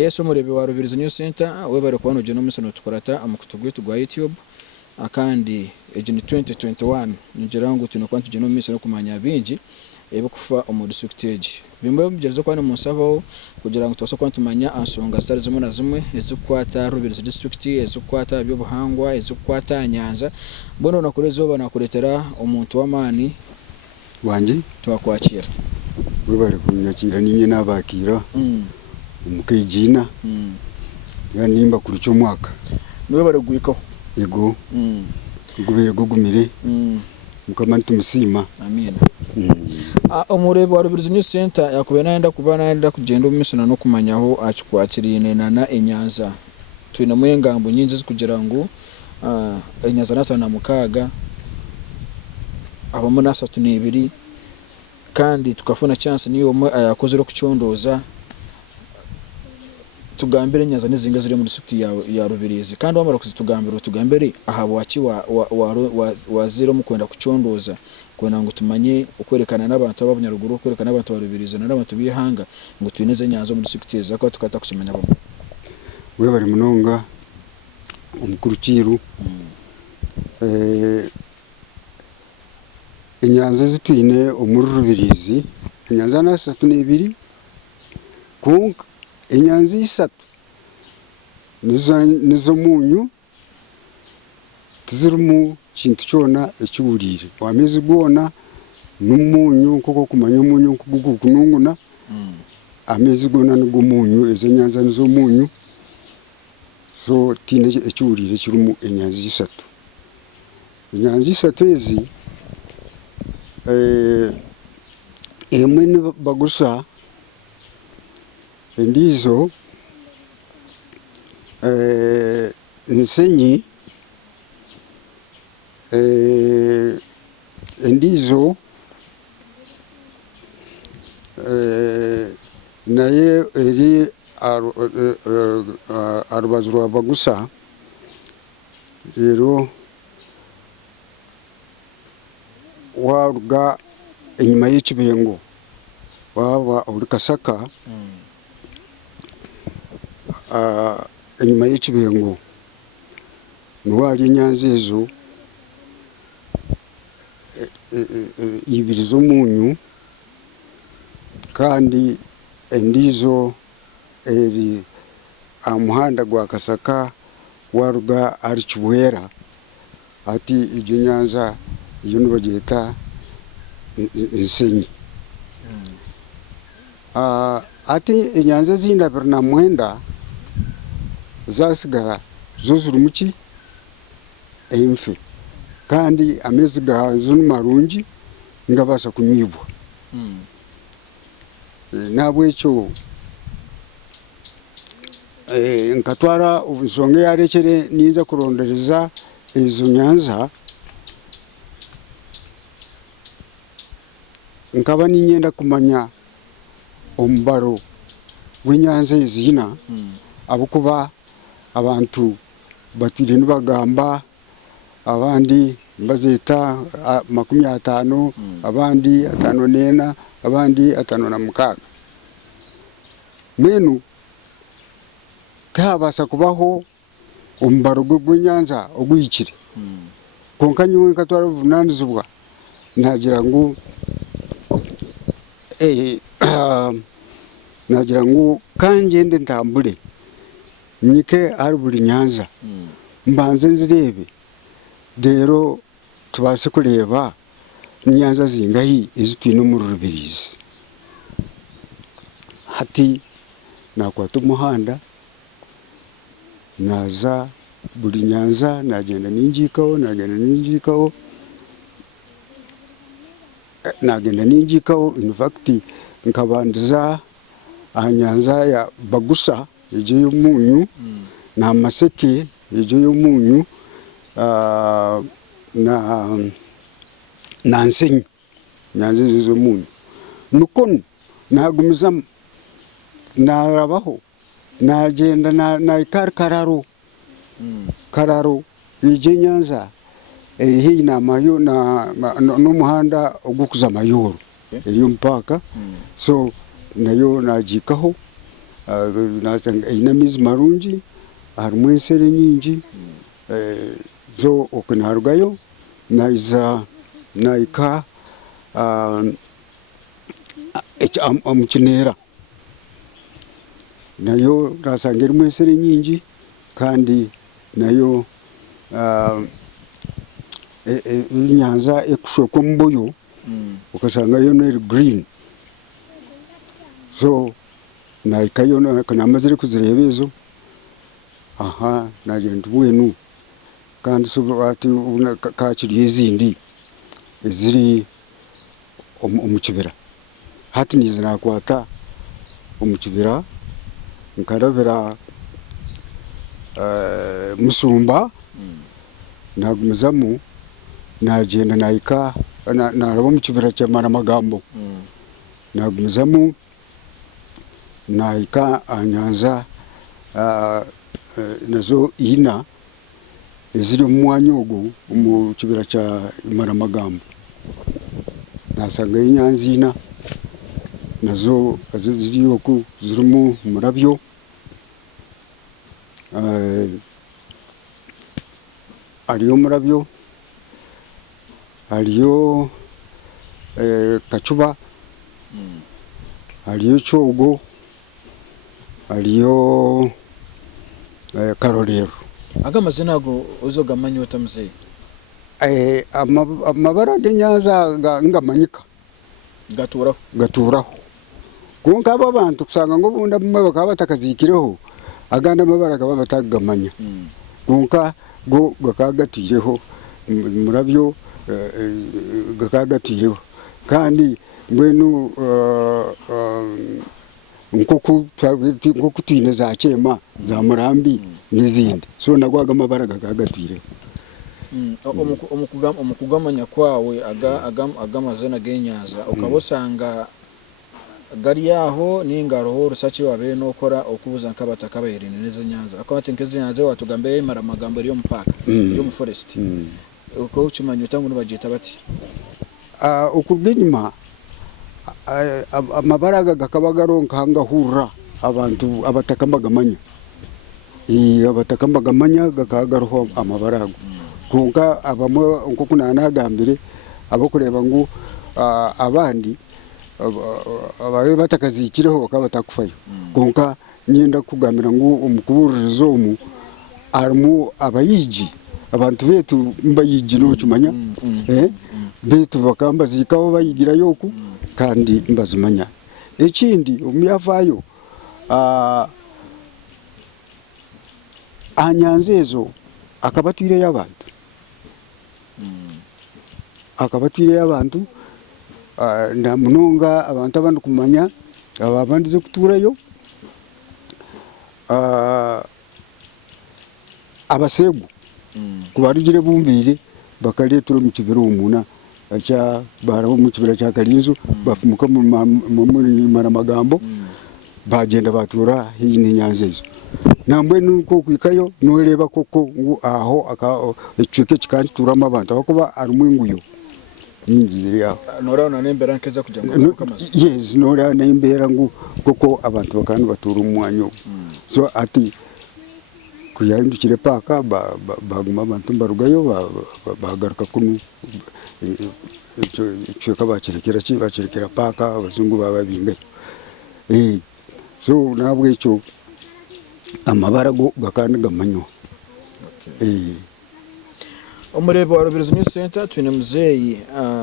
yeso murebe wa Rubirizi News Center we bari kubona uje no musano tukorata amukutugwitu gwa YouTube akandi eje ni 2021 nigerangu tuno kwantu je no misano kumanya bingi ebe kufa omudisukteji bimwe bigeze kwa no musabo kugira ngo twaso kwantu manya ansonga zitari zimwe na zimwe ezukwata Rubirizi district ezukwata byobuhangwa ezukwata Nyanza bono nakurezo banakuretera omuntu w'amani wanje twakwakira we bari kunyakira ninye nabakira umukejina yanimba kuri cyo mwaka niwe bari gwiko yego gubere gugumire mukamantu musima amina omurebe wa Rubirizi News Center yakube naenda kubana naenda kugenda umisana no kumanyaho achikwakirine na Enyanza twina muyengambo nyinzi kugira ngo Enyanza natana mukaga abo munasa tunibiri kandi tukafuna chance niyo mwe ayakoze ro kucyondoza tugambire Nyanza nizinga ziri mu district ya Rubirizi kandi wamara tugambire ahabo wachi wa zero mu kwenda kucyondoza kwena ngo tumanye ukwerekana n'abantu b'Abunyaruguru ukwerekana n'abantu ba Rubirizi n'abantu bihanga ngo twineze Nyanza mu district za ko tukata kucimenya babo we bari munonga umukuru kiru Enyanza zitwine omuri Rubirizi Enyanza nasatu n'ibiri kunka Enyanza isatu nizo munyu tizirimu kintu cyona ekiburire wamezi gwona n'umunyu koko kumanya umunyu kugununguna amezi gwona n'umunyu ezo Nyanza nizo munyu so tine ekiburire kirumu Enyanza isatu Enyanza isatu ezi emwe ni bagusa endizo nsenyi endizo naye eri arubazu rwa bagusa rero waruga enyuma y'ekibengo waba uri Kasaka enyuma y'ekibengo nuwari Nyanza ezo ibiri z'omunyu kandi endizo eri amuhanda gwa Kasaka waruga ari Kibuhera ati ibyo Nyanza iyo nibageta insenyi ati Enyanza zinda berna mwenda zasigara zo zurumuki emfe kandi amezi gazo marungi ngabasha kunyibwa nabwe cyo nkatwara ubusonge yarekere niza kurondereza izo Nyanza nkaba ninyenda kumanya ombaro w'Enyanza izina abukuba abantu batire nibagamba abandi bazeta 50 abandi 54 abandi 56 menu kabasa kubaho ombaro gw'Enyanza ogwikire konkanywe katwara vunanizubwa nagira ngo nagira ngo kanjende ntambure nyike ari buri Nyanza mbanze nzirebe rero tubase kureba Nyanza zingahi izitwine mu Rubirizi hati nakwata umuhanda naza buri Nyanza nagenda ninjikaho in fact nkabandiza Nyanza ya bagusa ejo y'umunyu na maseke ejo y'umunyu na nsenyi Nyanza z'umunyu nuko nagumiza narabaho nagenda na ikarkararo kararo ejo Nyanza eri na mayo no muhanda ogukuza mayoro eri mpaka so nayo najikaho nasanga ina mizi marungi harimu ensere nyingi zo okunarugayo naiza naika omukinera nayo nasanga erimu ensere nyingi kandi nayo inyanza ekushweka omuboyo ukasanga yo neri green so naikayo namazire kuzireba ezo nagira nti bwenu kandi ati kakiri ezindi eziri omukibira hati nize nakwata omukibira nkarabira musumba nagumizamu nagenda naika naraba omukibira kyamara amagambo nagumizamu naika anyanza nazo ina eziri mu mwanya ogu mu kibira kya Maramagambo nasanga inyanza ina nazo ziri oku zirimu murabyo hariyo murabyo hariyo kacuba hariyo cyogo hariyo karorero agamazina ago uzogamanya utamuzeyi amabara g'enyanza ngamanyika gaturaho konka abo abantu kusanga ngo bunda bumwe bakaba batakazikireho aganda amabara gaba batagamanya konka go gakagatireho murabyo gakagatireho kandi mbwenu nk'uko tuyine za Chema za Murambi n'izindi so nagwaga amabara gakagatireho omukugamanya kwawe agamazina g'enyanza ukabosanga gari yaho ningaroho rusachi wabe nokora okubuza nkabataka bayirine neza nyanza akabati nkeze nyanza watugambe Maramagambo yo mpaka yo mu forest uko ukimanya utangu nubagita bati ukubwinyuma amabaraga gakabagaronka hangahura abantu abatakamagamanya abatakamagamanya gakagaroho amabarago kunka abamo nko kunanagambire abokureba ngo abandi abaye batakazikireho bakaba batakufayo konka nyenda kugambira ngo umukuburirizo mu armu abayiji abantu betu mbayiji no cyumanya betu bakamba zikaho bayigira yoku kandi mbazimanya ekindi umyafayo anyanzezo akabatwire y'abantu na munonga abantu abandi kumanya ababandize kuturayo abasegu kubarugire bumbire bakaletura mu kibiro umuna acha baraho mu kibira cya Karinzu bafumuka mu Maramagambo bagenda batura hine nyanzezo nambwe nuko kwikayo noreba koko ngo aho ecweke kikanturama abantu bakuba arumwenguyo ninjiri yaho norana nembera nkeza kujya ngo kamaze yes norana nembera ngo koko abantu bakandi batura umwanyo so ati kuyandukire paka baguma abantu barugayo bagaruka kunu icyo kabakirekera paka abazungu bababinga so nabwe cyo amabara go gakandi gamanyo umurebe wa Rubirizi News Center twine muzeyi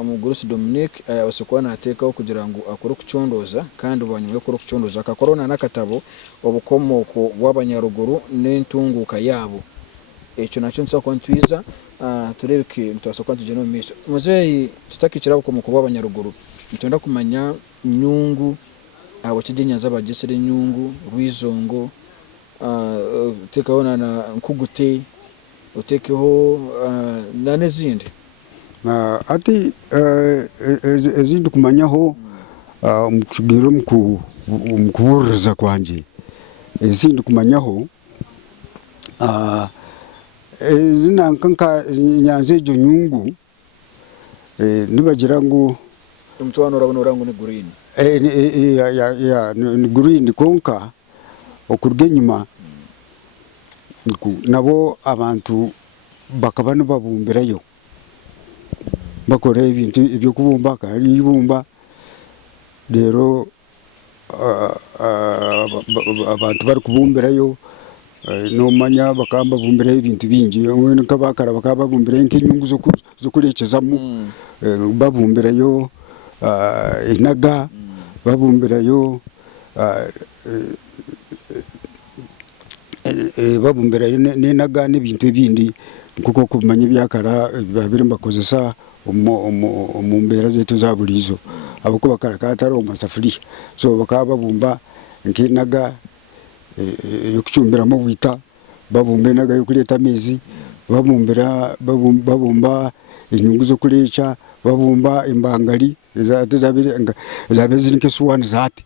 umugurusi Dominique wasukwana atekaho kugira ngo akore kucondoza kandi ubanywe ko kucondoza akakorona nakatabo obukomoko bw'Abanyaruguru n'entunguka yabo icyo nacyo nsa kwantwiza turebeke mutwasokwa tuje no miso muzeyi tutakikira ubukomoko bw'Abanyaruguru ntenda kumanya nyungu abo kigenyaza bagisire nyungu rwizongo tekabona na nkugute utekeho nanezindi ati ezindi kumanyaho mukugiro mukuburiza kwanje ezindi kumanyaho zinankanka nyanze jo nyungu nibagira ngo umutwano urabona urangu ni green ni green konka okurya enyuma nabo abantu bakaba nibabumbirayo bakora ebintu ebyokubumba kari ibumba rero abantu bari kubumbirayo nomanya bakamba bumbirayo ibintu bingi wene kabakara bakaba bumbirayo nk'inyungu zo kurekezamu babumbirayo inaga babumbirayo babumbirayo n'inaga n'ibintu ebindi kuko kumanya byakara babiri mbakozesa mu mbera zetu za burizo abako bakarakatara omasafuriya so bakaba babumba nk'inaga yo kucumbiramo bwita babumba inaga yo kureta amezi babumba inyungu zo kureca babumba imbangari zabe ziri nk'esuwani zate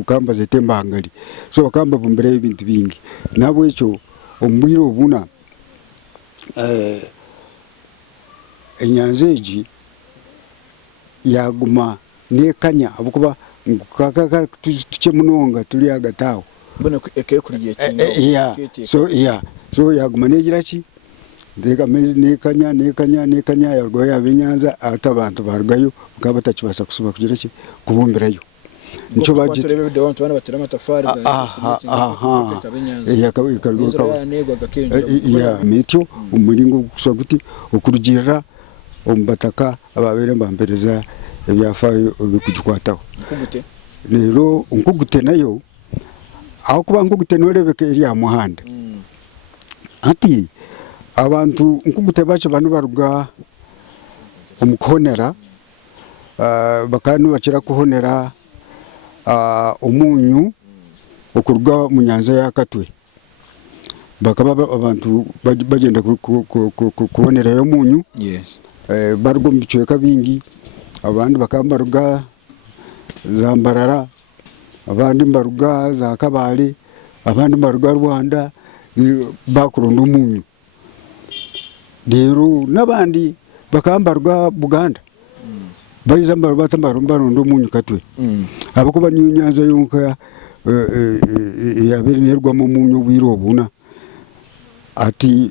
ukamba zete imbangari so bakamba bumbira ibintu bingi nabo icyo omubwire obuna enyanza egi yaguma nekanya abukuba nkaka tuche munonga tuli agatawo mbona eke kuriye kingo so yaguma negira ki ndeka mezi nekanya yargo yabenyanza atabantu bargayo bakaba takibasa kusuba kugira ki kubumbirayo nico baje turebe video abantu bana batira amatafari metyo umuringo guswa guti okurugirira ombataka ababere mbampereza ebyafayo bikugikwataho rero nkugute nayo aho kuba nkugute norebeke iri ya muhanda ati abantu nkugute bacho bantu baruga omukonera bakanu bakira kuhonera umunyu okurwa mu nyanza ya Katwe bakaba abantu bagenda kubonera yo munyu barwo mbichweka bingi abandi bakambaruga za Mbarara abandi mbaruga za Kabale abandi mbaruga Rwanda bakurunda umunyu rero nabandi bakambaruga Buganda bayiza batambarundo umunyu Katwe abakuba niyo nyanza yonka yaberenerwa mu munyu wirobuna ati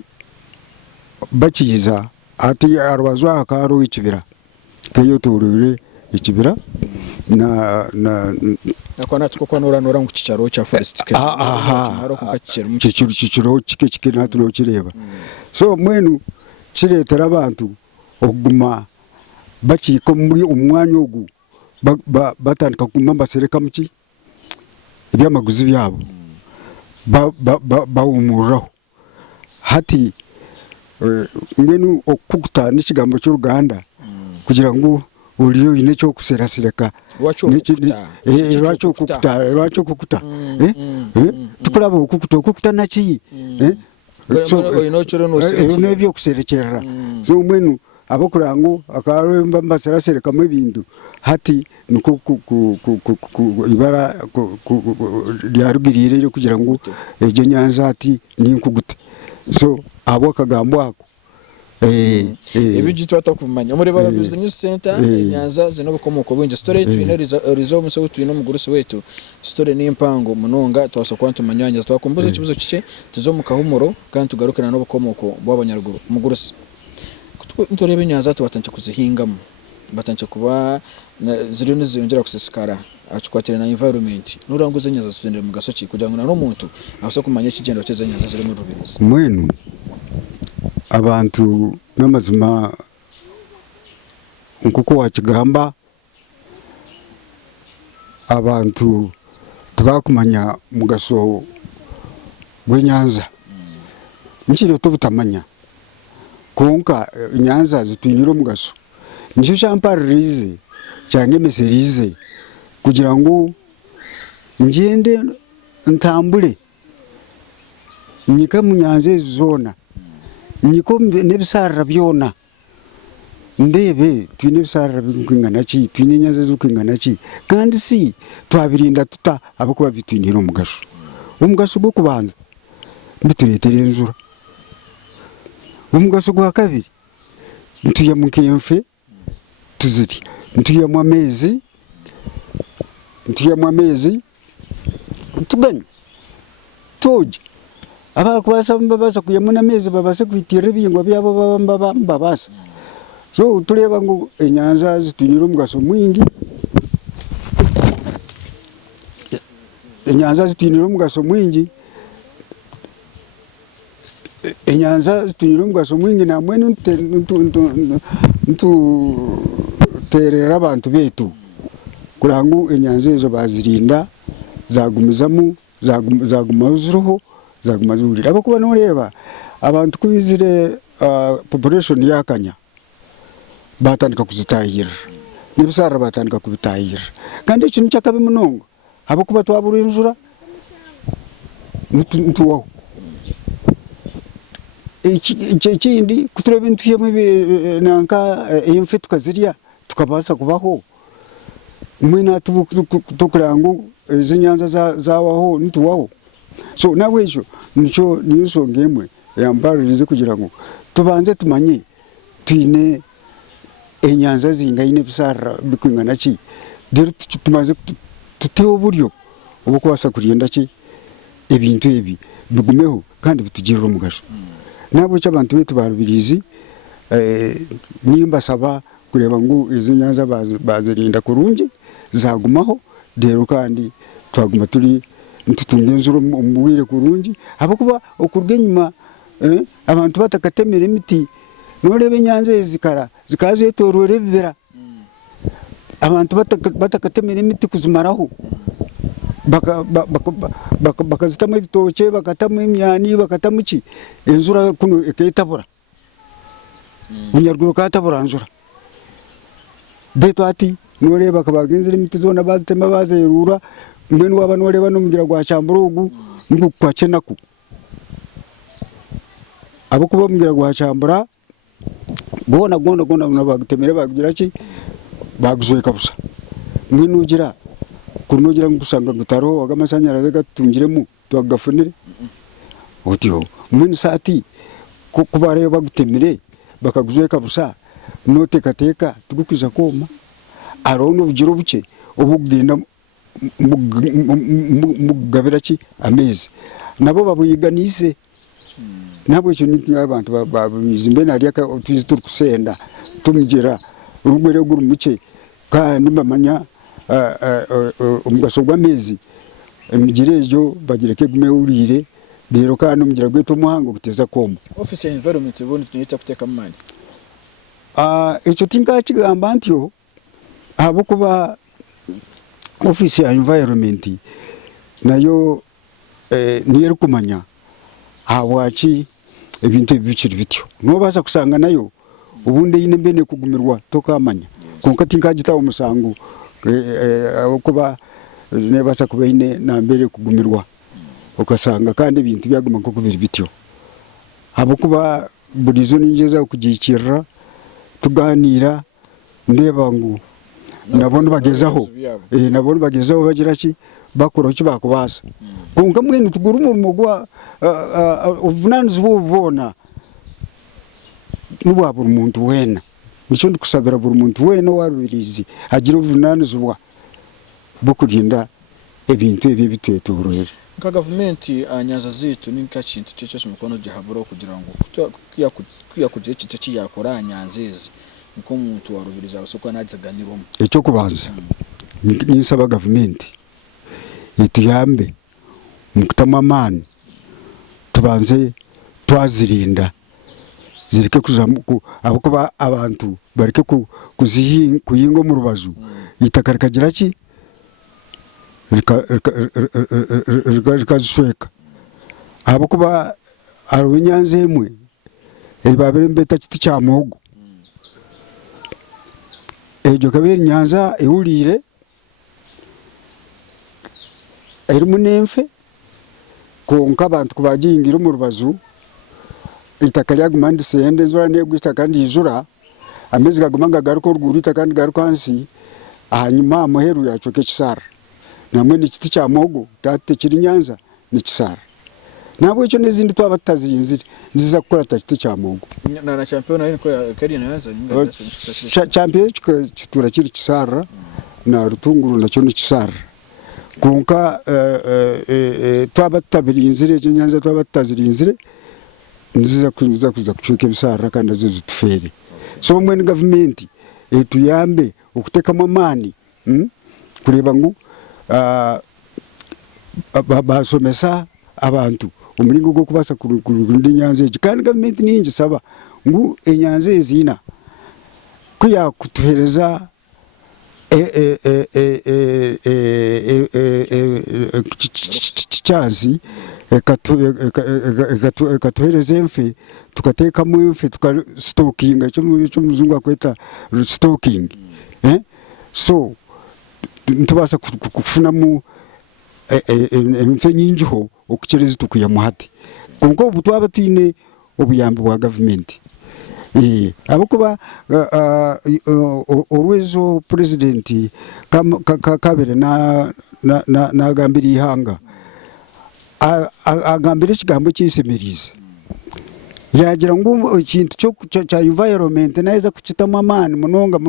bakiza ati arwazwa akaro ikibira kayo turure ikibira na akwana tuko nura mu kicaro cya forest kimaro kukacira mu kiciro kike natuno kireba so mwenu kiretera abantu oguma bakiko muri umwanya ogu batandika kumamba sereka muki ibyamaguzi byabo bawumuraho hati ngenu okukuta n'ikigambo cy'Uruganda kugira ngo uriyo ine cyo kuserasireka rwacho kukuta tukuraba okukuta naki nebyo kuserekerera so mwenu abakurango akaremba mbaserasereka mu bintu hati nuko ibara ryarugirire kugira ngo ejo nyanza hati ninkugute so abo kagambo ako ibijitwa takumanya muri bara business center nyanza zino bukomoko bwinje story twine rizo muso twine mugurusi wetu story ni impango munonga twasa kwantu manyanya twakumbuza ikibuzo cike tuzo mukahumuro kandi tugarukana no bukomoko bw'Abanyaruguru mugurusi ntorebe nyanza tubatanje kuzihingamo batanje kuba ziri niziyongera kusesikara acukwatira na environment nuranguze nyanza zuzendera mu gasoki kugira ngo na n'umuntu aso kumanya kigendo cyeze nyanza ziri mu rubirizi mwenu abantu n'amazima nkuko wakigamba abantu tubakumanya mu gaso bw'Nyanza nkiri tubutamanya konka Nyanza zitwiniro mu gaso nicyo cyamparirize cyangwa meserize kugira ngo ngende ntambule nika mu Nyanza zona niko nebisarra byona ndebe twine bisarra bingana ki twine Nyanza z'ukingana ki kandi si twabirinda tuta abakuba bitwiniro mu gaso umugaso bwo kubanza mbituretere njura umugaso gwa kabiri ntuye mu kiyemfe tuziri ntuye mu amezi tuganyo toje abakubasa babasa kuyamuna mezi babase kwitira bingwa byabo babasa so tureba ngo enyanza zitunyura umugaso mwingi enyanza zitunyura umugaso mwingi enyanza zitunyura umugaso mwingi namwe terera abantu betu kurangu enyanza ezo bazirinda zagumizamu zagumazuruho zagumazurira abakuba noreba abantu kubizire population yakanya batandika kuzitahira nibisara batandika kubitahira kandi ikintu cyakabe munongo abakuba twabura injura ntuwaho ikindi kutureba intuye nanka imfe tukazirya tukabasa kubaho mwina tukurangu zinyanza zawaho ntuwaho so nawe ejo nico niyo ngemwe yambaririze kugira ngo tubanze tumanye twine enyanza zingayine bisara bikwingana ki dero tumaze tuteho buryo ubu kwasa kurinda ki ebintu ebi bigumeho kandi bitugirira umugasho nabo cy'abantu betu barubirizi nimba saba kureba ngo izo nyanza bazirinda kurungi zagumaho dero kandi twaguma turi ntutungenzuro muwire kurungi abakuba okurgenyuma abantu batakatemera imiti norebe nyanza ezikara zikaze torore bibera abantu batakatemera imiti kuzimaraho bakazitamo ibitoke bakatamo imyani bakatamo ki enzura kuno eketabura Bunyaruguru katabura nzura beto ati noreba kabagenzira imiti zona bazitema bazerura mbene wabano wareba no mugira gwa cyamburugu ngo kwacenaku abo kuba mugira gwa cyambura gona bagutemere bagira ki baguzoye kabusa mwene ugira kunogira ngusanga gutaro wagamasanyaraze gatungiremo twagafunire otiho mwene sati kubare bagutemere bakaguzoye kabusa note kateka tugukwiza koma arono bugiro buke ubugenda mugabira ki amezi nabo babuyiganise nabo cyo niti abantu babizimbe nariaka tuzi turkusenda tumugera urugwere guru muke kandi bamanya umugaso gw'amezi emigirejo bagireke gume urire rero kandi umugira gweto muhango guteza koma office environment ibone tunita kuteka mani icyo tinga kigamba ntyo abo kuba office ya environment nayo niyo kumanya hawachi ibintu bibiciri bityo no baza kusanga nayo ubundi yine mbene kugumirwa tokamanya konka tinkagita umusangu kuba ne basa kuba yine na mbere kugumirwa ukasanga kandi ibintu byaguma ko kubiri bityo abo kuba burizo ninjeza kugikira tuganira ndeba ngo nabone bagezaho bagira ki bakora cyo bakubasa konka mwene tugura umuntu gwa ubunanizi bubona n'ubabura umuntu wena nico ndikusabira buri muntu wena warubirizi agira ubunanizi bwo kurinda ebintu ebi bitwetoroye ka government anyaza zitu ninka kintu cyo mukono gihabura kugira ngo kwiyakugira kintu cyakora anyanzezi nko umuntu warubiriza abasoko naziganiramo icyo kubanza nisaba government ituyambe mukutamamani tubanze twazirinda zirike kuzamuko abakuba abantu barike kuyingo mu rubazu itaka rikagira ki rikazishweka abakuba arwenyanze emwe ebabere mbeta kiti kya muhogo ejo kabere nyanza ehulire erimu nemfe konka abantu kubagingira mu rubazu itaka lyagumandi sende nzura negwita kandi izura amezi kagumanga garuko rugurita kandi garuko hansi hanyuma amuheru yacoke kisara namwe n'ikiti cya mogo tate kiri Nyanza ni kisara nabo icyo n'izindi twaba tutazinzira nziza gukora takiti cya mogo na champion ari ko kari Nyanza champion kitura kiri kisara na rutunguru nacyo ni kisara konka twaba tutabirinzire ejo nyanza twaba tutazirinzire nziza kuza kucuka ebisara kandi zo zitufere so mwene government tuyambe okutekamo amani kureba ngu basomesa abantu umulingo gwo kubasa kurundi nyanza ejo kandi government ningi saba ngu enyanza ezina kuya kutuhereza chansi ekatuhereza enfe tukateekamu enfe tukastokinga ekyo muzungu akweta stocking so ntubasa kufunamu enfe nyingiho okukyereza tukuyamu hati konka obu twaba twine obuyambi bwa gavumenti abakuba olwezo president kabere nagambira ihanga agambira ekigambo kyensemerize yagira ngu ekintu kya environment naeza kukitamu amaani munonga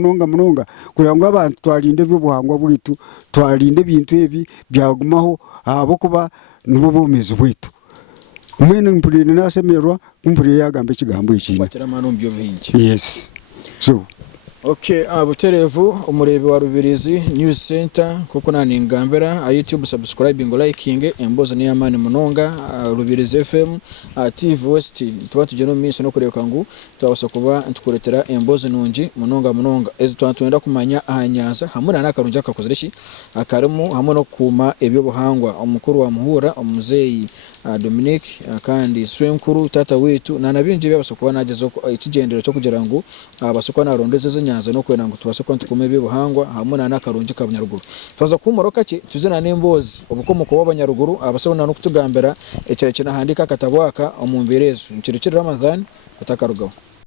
kugira ngu abantu twalinde ebyobuhangwa bwitu twalinde ebintu ebi byagumaho abakuba nibo bwomezi bwitu mwene mpulire nasemerwa kumpulire yagamba ekigambo ekindi yes so okay abuterevu umurebe wa Rubirizi News Center kuko nani ngambera YouTube subscribing liking embozo ni amani munonga Rubirizi FM TV West tuba tujeno minsi no kureka ngu twabasa kuba ntukuretera embozo nungi munonga ezo twatwenda kumanya ahanyaza hamuna nakarunja kakozereshi akarimo hamwe no kuma ebyo buhangwa omukuru wa muhura omuzeyi Dominic kandi Swenkuru tata wetu na nabinje byabasa kuba nagezo ikigendero cyo kugira ngo abasukwa narondeze nyanza no kwena ngo tubase ko ntukume by'ubuhangwa hamuna nakarunji ka Bunyaruguru twaza kumoroka ki tuzina n'embozi obukomoko w'Abanyaruguru abasabona no kutugambera ecyari kina handika katabwaka omumberezo nkiri Ramazan atakarugaho